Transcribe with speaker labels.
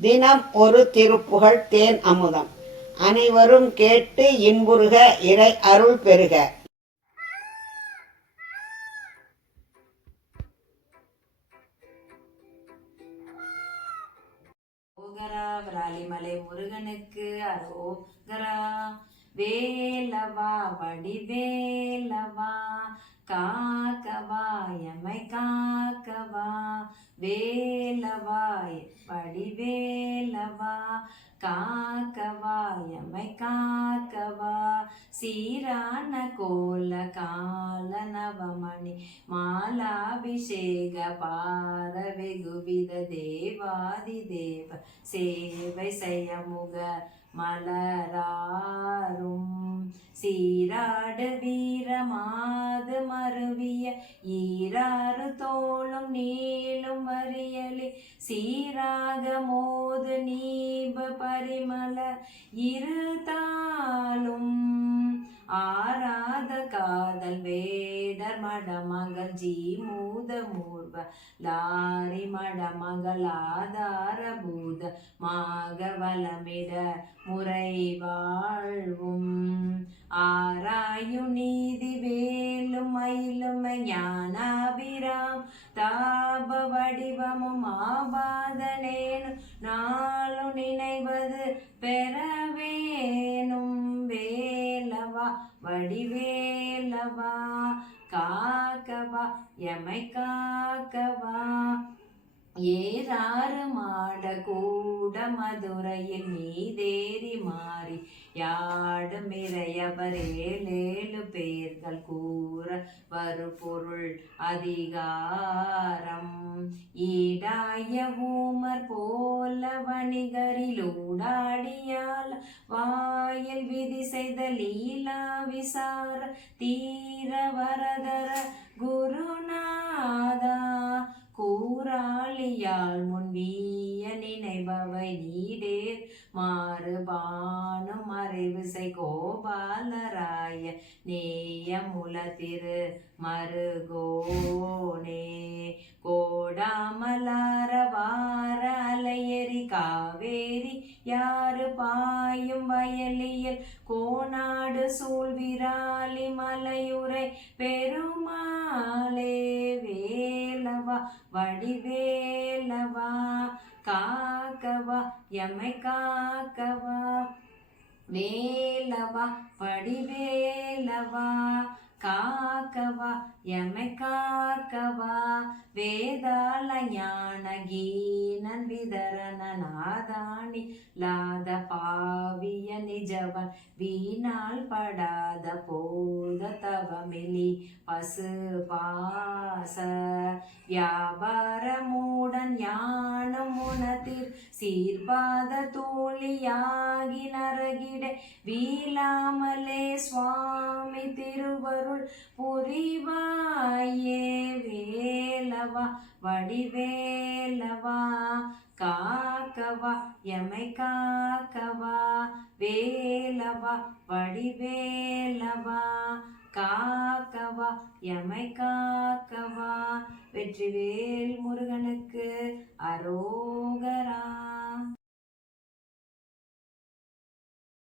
Speaker 1: தினம் ஒரு திருப்புகழ் தேன் அமுதம். அனைவரும் கேட்டு இன்புறுக இறை அருள் பெறுக.
Speaker 2: ஓகரா விராலிமலை முருகனுக்கு அரோகரா வேலவா வடிவேலவா காக்கவா எமை காக்கவா. வேலவா வடிவேலவா காக்கவா எமை காக்கவா சீரான கோல கால நவமணி மாலாபிஷேக பார வெகுவித தேவாதி தேவ சேவை செய்யமுக மலராரும். சீராடு வீரமாது மருவிய ஈராறு தோளும் நீளும் வரியலி. சீராக மோது நீப பரிமல இருதாலும் ஆராத காதல் வேடர் மடமகள் ஜீ மூத மூர்வ லாரி மடமகள் ஆதார பூத மாக முறை வாழ்வும். ஆராயு நீதி வேலும் மயிலும் ஞானாபிராம். தாப வடிவமும் ஆபாதனேனு நாளு நினைவது பெறவேனும். வேலவா வடிவேலவா காக்கவா எமைக்கா காக்கவா ஏறாறு மாட மதுரையில் நீதேறி மாறி யாடு மிரையவர் ஏழேழு பேர்கள் கூற வரு பொருள் அதிகாரம். ஈடாய ஊமர் போல வணிகரில் ஊடாடியால் வாயில் விதி செய்த லீலா விசார தீர வரதர குரு கூறாளியால் முன்னிய நினைபவை நீடேர். மாறுபானும் மறைவிசை கோபாலராய நேய முலத்திரு மருகோனே. கோடாமலார வார அலையரி காவேரி யாரு பாயும் வயலியல். கோநாடு சூழ்விராலி மலையுரை பெருமாளே. வேலவா வடிவே காக்கவா எமை காக்கவா? வேலவா படிவேலவா? காக்கவா எமை காக்கவா? வேதாலயா ஞான கீனன் விதரண நாதாணி லாத பாவிய நிஜவன் வீணால் படாத போத தவமிலி பசு பாச வியாபாரமூடன் ஞானம் உணத்தில் சீர்பாத தோழியாகி நரகிட வீழாமலே சுவாமி திருவருள் புரிவாயே. வேலவா வடிவேலவா காக்கவா எமை காக்கவா வேலவா வடிவேலவா காக்கவா எமை காக்கவா வெற்றிவேல் முருகனுக்கு அரோ